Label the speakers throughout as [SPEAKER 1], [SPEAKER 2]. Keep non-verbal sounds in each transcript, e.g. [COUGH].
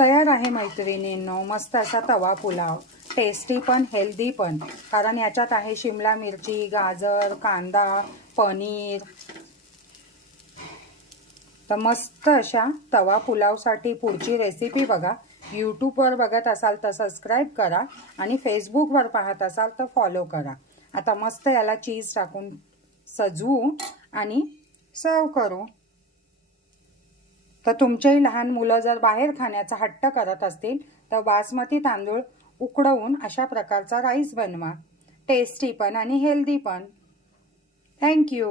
[SPEAKER 1] तयार आहे मैत्रिणींनो. मस्त असा तवा पुलाव. टेस्टी पण हेल्दी पण. कारण याच्यात आहे शिमला मिरची गाजर कांदा पनीर. तर मस्त अशा तवा पुलावसाठी पुढची रेसिपी बघा. यूट्यूबवर बघत असाल तर सबस्क्राईब करा आणि फेसबुकवर पाहत असाल तर फॉलो करा. आता मस्त याला चीज टाकून सजवू आणि सर्व करू. तर तुमचेही लहान मुलं जर बाहेर खाण्याचा हट्ट करत असतील तर बासमती तांदूळ उकडवून अशा प्रकारचा राईस बनवा. टेस्टी पण आणि हेल्दी पण. थँक्यू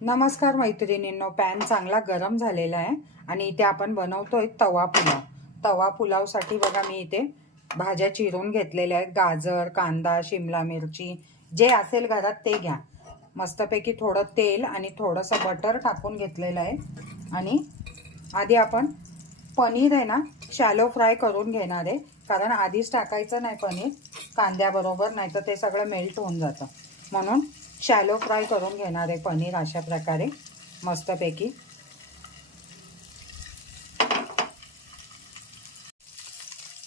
[SPEAKER 1] नमस्कार मैत्रिणींनो पॅन चांगला गरम झालेला आहे आणि इथे आपण बनवतोय तवा पुलाव. तवा पुलावसाठी बघा मी इथे भाज्या चिरून घेतलेल्या आहेत. गाजर कांदा शिमला मिरची जे असेल घरात ते घ्या. मस्तपैकी थोडं तेल आणि थोडंसं बटर टाकून घेतलेलं आहे. आणि आधी आपण पनीर आहे ना शॅलो फ्राय करून घेणार आहे. कारण आधीच टाकायचं नाही पनीर कांद्याबरोबर नाही तर ते सगळं मेल्ट होऊन जातं. म्हणून शॅलो फ्राय करून घेणार आहे पनीर अशा प्रकारे मस्तपैकी.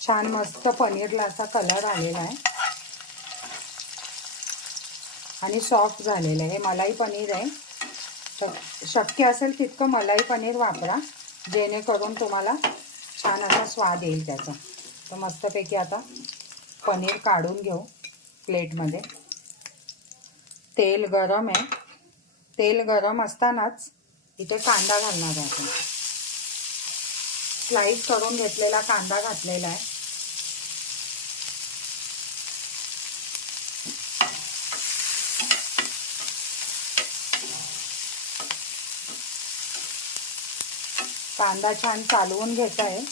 [SPEAKER 1] छान मस्त पनीरला असा कलर आलेला आहे. आणि सॉफ्ट झालेलं आहे. हे मलाई पनीर आहे. तर शक्य असेल तितकं मलाई पनीर वापरा. जेणेकरून तुम्हाला छान असा स्वाद येईल त्याचा. तर मस्तपैकी आता पनीर काढून घेऊ प्लेटमध्ये. तेल गरम आहे. तेल गरम असतानाच इथे कांदा घालणार आहे आपण. स्लाईस करून घेतलेला कांदा घातलेला आहे. कांदा छान चालवून घेताय आहे.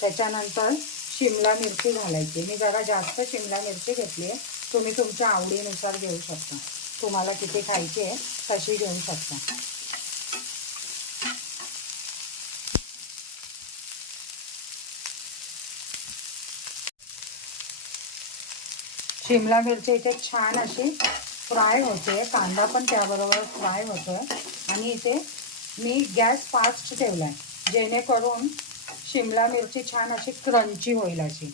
[SPEAKER 1] त्याच्यानंतर शिमला मिरची घालायची. मी जरा जास्त शिमला मिरची घेतली आहे. तुम्ही तुमच्या आवडीनुसार घेऊ शकता. तुम्हाला किती खायची आहे तशी घेऊ शकता. शिमला मिरची इथे छान अशी फ्राय होते. कांदा पण त्याबरोबर फ्राय होतोय. आणि इथे मी गॅस फास्ट ठेवला आहे जेणेकरून शिमला मिरची छान अशी क्रंची होईल अशी.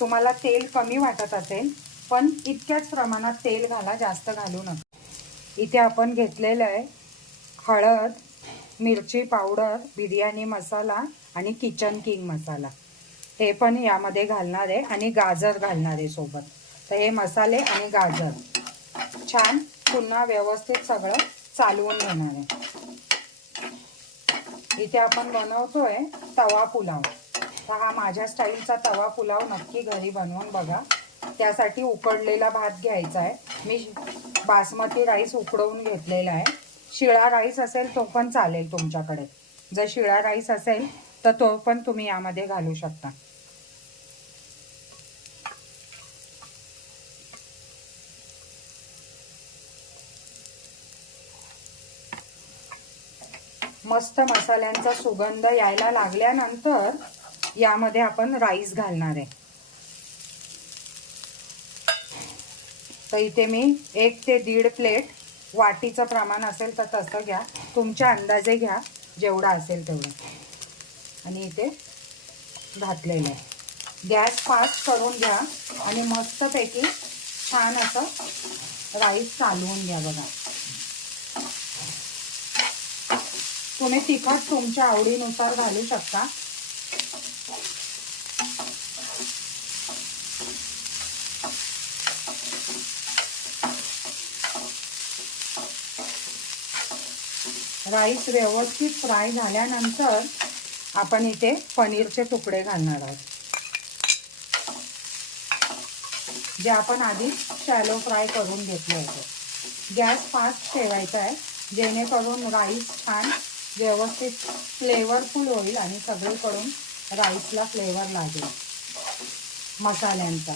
[SPEAKER 1] तुम्हाला तेल कमी वाटत असेल पण इतक्याच प्रमाणात तेल घाला जास्त घालू नका. इथे आपण घेतलेलं आहे हळद मिरची पावडर बिर्याणी मसाला आणि किचन किंग मसाला. हे पण यामध्ये घालणार आहे आणि गाजर घालणार आहे सोबत. तर हे मसाले आणि गाजर. छान पुन्हा व्यवस्थित सगळं चालवून घेणार आहे. इथे आपण बनवतोय तवा पुलाव. तर हा माझ्या स्टाईलचा तवा पुलाव नक्की घरी बनवून बघा. त्यासाठी उकडलेला भात घ्यायचा आहे. मी बासमती राईस उकडवून घेतलेला आहे. शिळा राईस असेल तो पण चालेल तुमच्याकडे. जर शिळा राईस असेल तर तो पण तुम्ही यामध्ये घालू शकता. मस्त मसाल्यांचा सुगंध यायला लागल्यानंतर यामध्ये आपण राईस घालणार आहे. तर इथे मी एक ते दीड प्लेट वाटीचं प्रमाण असेल तर तसं घ्या. तुमच्या अंदाजे घ्या जेवढा असेल तेवढं. आणि इथे घातलेलं आहे. गॅस फास्ट करून घ्या आणि मस्तपैकी छान असं राईस चालवून घ्या बघा. तुम्ही तिखट तुमच्या आवडीनुसार घालू शकता. राईस व्यवस्थित फ्राय झाल्यानंतर आपण इथे पनीरचे तुकडे घालणार आहोत. जे आपण आधी शॅलो फ्राय करून घेतले होते. गॅस फास्ट ठेवायचा आहे. जेणेकरून राईस छान व्यवस्थित फ्लेवरफुल होईल आणि सगळीकडून राईसला फ्लेवर लागेल. मसाल्यांचा.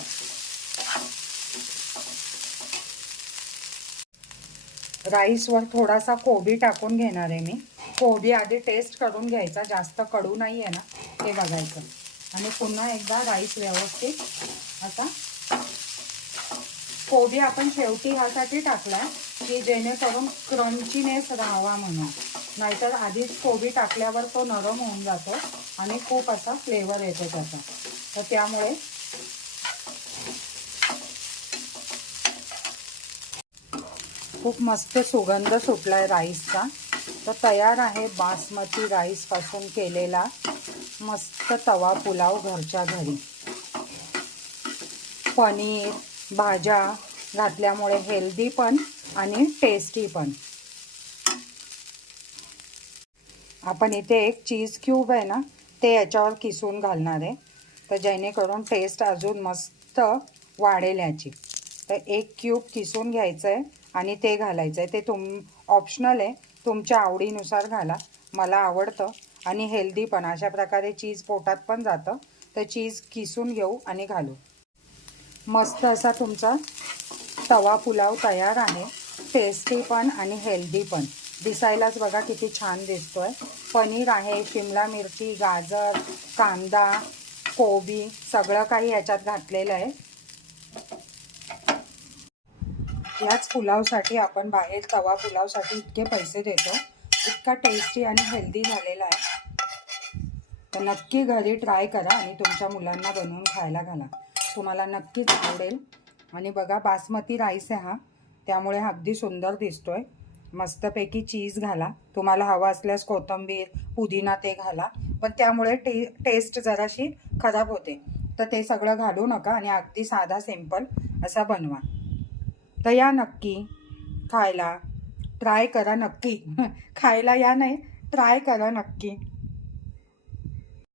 [SPEAKER 1] राईसवर थोडासा कोबी टाकून घेणार आहे मी. कोबी आधी टेस्ट करून घ्यायचा जास्त कडू नाही आहे ना ते बघायचं. आणि पुन्हा एकदा राईस व्यवस्थित असा कोबी आपण शेवटी ह्यासाठी टाकलाय की जेणेकरून क्रंचीनेस राहावा म्हणून. नाहीतर आधीच कोबी टाकल्यावर तो नरम होऊन जातो आणि खूप असा फ्लेवर येतो त्याचा. तर त्यामुळे खूप मस्त सुगंध सुटलाय राईसचा तर तयार आहे बासमती राईसपासून केलेला मस्त तवा पुलाव घरच्या घरी. पनीर भाज्या घातल्यामुळे हेल्दी पण आणि टेस्टी पण. आपण इथे एक चीज क्यूब आहे ना ते याच्यावर किसून घालणार आहे. तर जेणेकरून टेस्ट अजून मस्त वाढेल याची. तर एक क्यूब किसून घ्यायचं आहे आणि ते घालायचं आहे ते तुम ऑप्शनल आहे. तुमच्या आवडीनुसार घाला. मला आवडतं. आणि हेल्दी पण. अशा प्रकारे चीज पोटात पण जातं. तर चीज किसून घेऊ आणि घालू. मस्त असा तुमचा तवा पुलाव तयार आहे. टेस्टी पण आणि हेल्दी पण. दिसायलाच बघा किती छान दिसतोय. पनीर आहे शिमला मिरची गाजर कांदा कोबी सगळं काही याच्यात घातलेलं आहे. याच पुलावसाठी आपण बाहेर तवा पुलावसाठी इतके पैसे देतो. इतका टेस्टी आणि हेल्दी झालेला आहे. तर नक्की घरी ट्राय करा आणि तुमच्या मुलांना बनवून खायला घाला. तुम्हाला नक्कीच आवडेल. आणि बघा बासमती राईस आहे हा. त्यामुळे अगदी सुंदर दिसतोय. मस्तपैकी चीज घाला. तुम्हाला हवा असल्यास कोथिंबीर पुदिना ते घाला. पण त्यामुळे टे टेस्ट जराशी खराब होते. तर ते सगळं घालू नका आणि अगदी साधा सिंपल असा बनवा. तर या नक्की खायला. ट्राय करा नक्की. [LAUGHS] खायला या नाही ट्राय करा नक्की.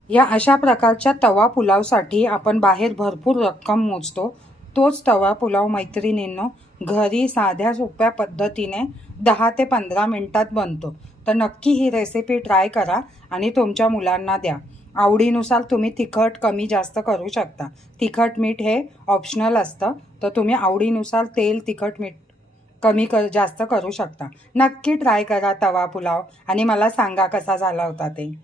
[SPEAKER 1] या अशा प्रकारच्या तवा पुलावसाठी आपण बाहेर भरपूर रक्कम मोजतो. तोच तवा पुलाव मैत्रिणींनो घरी साध्या सोप्या पद्धतीने दहा ते पंधरा मिनटात बनतो. तर नक्की ही रेसिपी ट्राय करा आणि तुमच्या मुलांना द्या. आवडीनुसार तुम्ही तिखट कमी जास्त करू शकता. तिखट मीठ हे ऑप्शनल असतं. तर तुम्ही आवडीनुसार तेल तिखट मीठ कमी कर जास्त करू शकता. नक्की ट्राय करा तवा पुलाव. आणि मला सांगा कसा झाला होता ते.